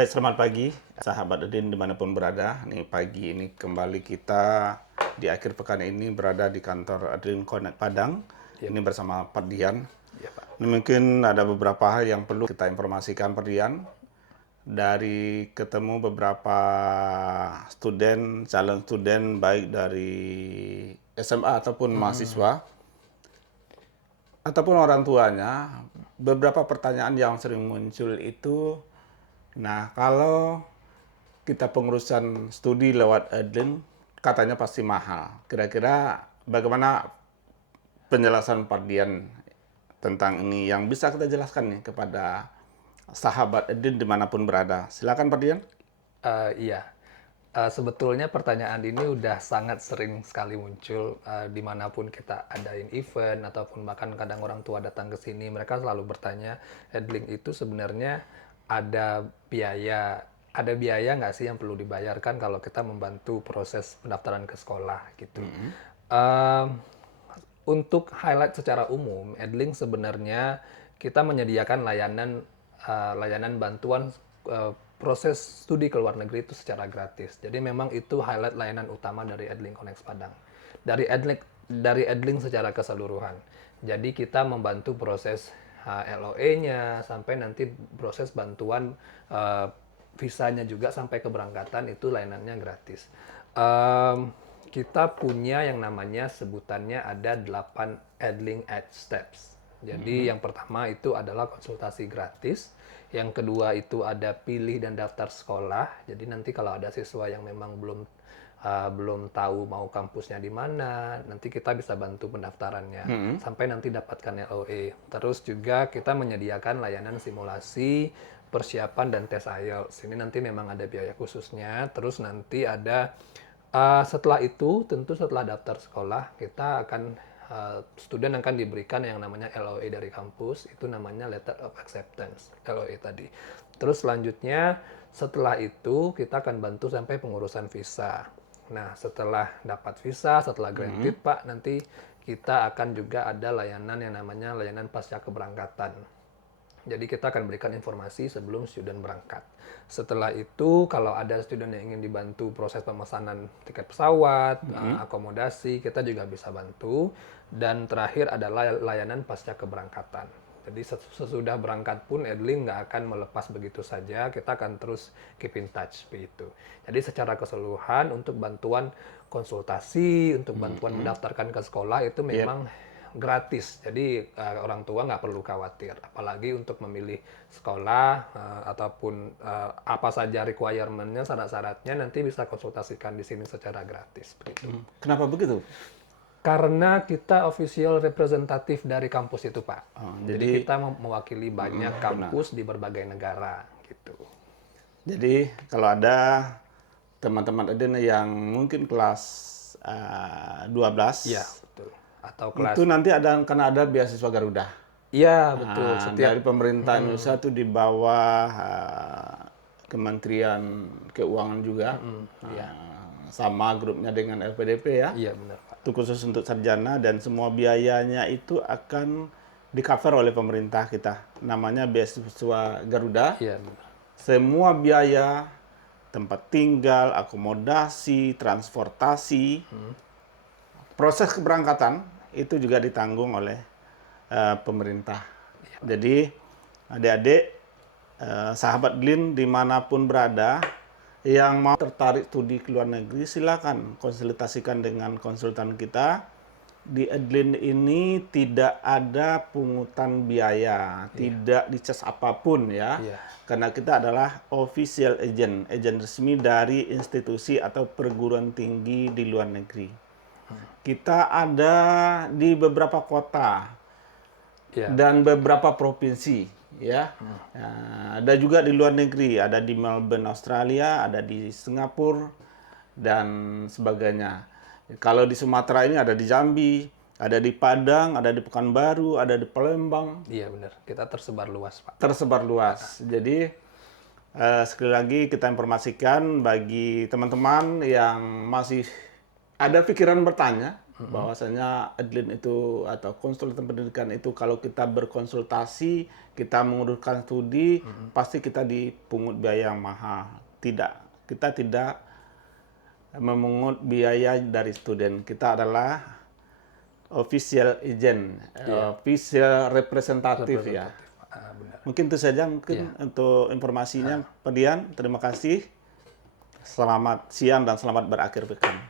Selamat pagi, sahabat Edin dimanapun berada. Nih pagi ini kembali kita di akhir pekan ini berada di kantor Edin Connect Padang. Iya, Ini bersama Pak Dian. iya Pak. Ini mungkin ada beberapa hal yang perlu kita informasikan Pak Dian. Dari ketemu beberapa calon student baik dari SMA ataupun mahasiswa, ataupun orang tuanya, beberapa pertanyaan yang sering muncul itu, nah kalau kita pengurusan studi lewat Edlin, katanya pasti mahal. Kira-kira bagaimana penjelasan Pak Dian tentang ini yang bisa kita jelaskan nih kepada sahabat Edlin dimanapun berada. Silakan Pak Dian. Iya. Sebetulnya pertanyaan ini udah sangat sering sekali muncul dimanapun kita adain event ataupun bahkan kadang orang tua datang ke sini, mereka selalu bertanya, Edlink itu sebenarnya ada ada biaya nggak sih yang perlu dibayarkan kalau kita membantu proses pendaftaran ke sekolah gitu. Eh, untuk highlight secara umum, Edlink sebenarnya kita menyediakan layanan bantuan proses studi ke luar negeri itu secara gratis. Jadi memang itu highlight layanan utama dari Edlink Connect Padang. Dari Edlink secara keseluruhan. Jadi kita membantu proses LOE-nya sampai nanti proses bantuan visanya juga sampai keberangkatan itu layanannya gratis. Kita punya yang namanya sebutannya ada 8 Edlink Edge Steps. Jadi yang pertama itu adalah konsultasi gratis. Yang kedua itu ada pilih dan daftar sekolah. Jadi nanti kalau ada siswa yang memang belum tahu mau kampusnya di mana, nanti kita bisa bantu pendaftarannya sampai nanti dapatkan LOE. Terus juga kita menyediakan layanan simulasi, persiapan dan tes IELTS. Ini nanti memang ada biaya khususnya. Terus nanti ada setelah itu, tentu setelah daftar sekolah, kita akan student akan diberikan yang namanya LOE dari kampus, itu namanya Letter of Acceptance, LOE tadi. Terus selanjutnya, setelah itu kita akan bantu sampai pengurusan visa. Nah, setelah dapat visa, setelah granted Pak, nanti kita akan juga ada layanan yang namanya layanan pasca keberangkatan. Jadi kita akan berikan informasi sebelum student berangkat. Setelah itu, kalau ada student yang ingin dibantu proses pemesanan tiket pesawat, akomodasi, kita juga bisa bantu. Dan terakhir adalah layanan pasca keberangkatan. Jadi sesudah berangkat pun Edlink nggak akan melepas begitu saja, kita akan terus keep in touch begitu. Jadi secara keseluruhan untuk bantuan konsultasi, untuk bantuan mendaftarkan ke sekolah itu memang gratis. Jadi orang tua nggak perlu khawatir. Apalagi untuk memilih sekolah ataupun apa saja requirement-nya, syarat-syaratnya nanti bisa konsultasikan di sini secara gratis. Begitu. Kenapa begitu? Karena kita official representatif dari kampus itu, Pak. Jadi jadi kita mewakili banyak kampus di berbagai negara, gitu. Jadi kalau ada teman-teman Eden yang mungkin kelas 12, Iya, betul. Atau itu nanti karena ada beasiswa Garuda. Iya, betul. Dari pemerintah Indonesia itu di bawah Kementerian Keuangan juga. Sama grupnya dengan LPDP ya. Iya, benar, Pak. Itu khusus untuk sarjana dan semua biayanya itu akan di-cover oleh pemerintah kita. Namanya beasiswa Garuda. Iya, benar. Semua biaya, tempat tinggal, akomodasi, transportasi, proses keberangkatan itu juga ditanggung oleh pemerintah. Jadi adik-adik, sahabat Glin dimanapun berada, yang mau tertarik studi ke luar negeri, silakan konsultasikan dengan konsultan kita. Di Edlin ini tidak ada pungutan biaya, tidak dicas apapun ya. Karena kita adalah official agent, agen resmi dari institusi atau perguruan tinggi di luar negeri. Kita ada di beberapa kota dan beberapa provinsi ya. Ada juga di luar negeri, ada di Melbourne, Australia, ada di Singapura dan sebagainya. Kalau di Sumatera ini ada di Jambi, ada di Padang, ada di Pekanbaru, ada di Palembang. Iya, benar. Kita tersebar luas, Pak. Tersebar luas. Jadi sekali lagi kita informasikan bagi teman-teman yang masih ada pikiran bertanya, bahwasanya adlin itu atau konsultan pendidikan itu kalau kita berkonsultasi, kita menguruskan studi, pasti kita dipungut biaya yang mahal. Tidak, kita tidak memungut biaya dari student. Kita adalah official agent, official representatif ya. Benar. Mungkin itu saja untuk informasinya, Pak Dian. Terima kasih. Selamat siang dan selamat berakhir pekan.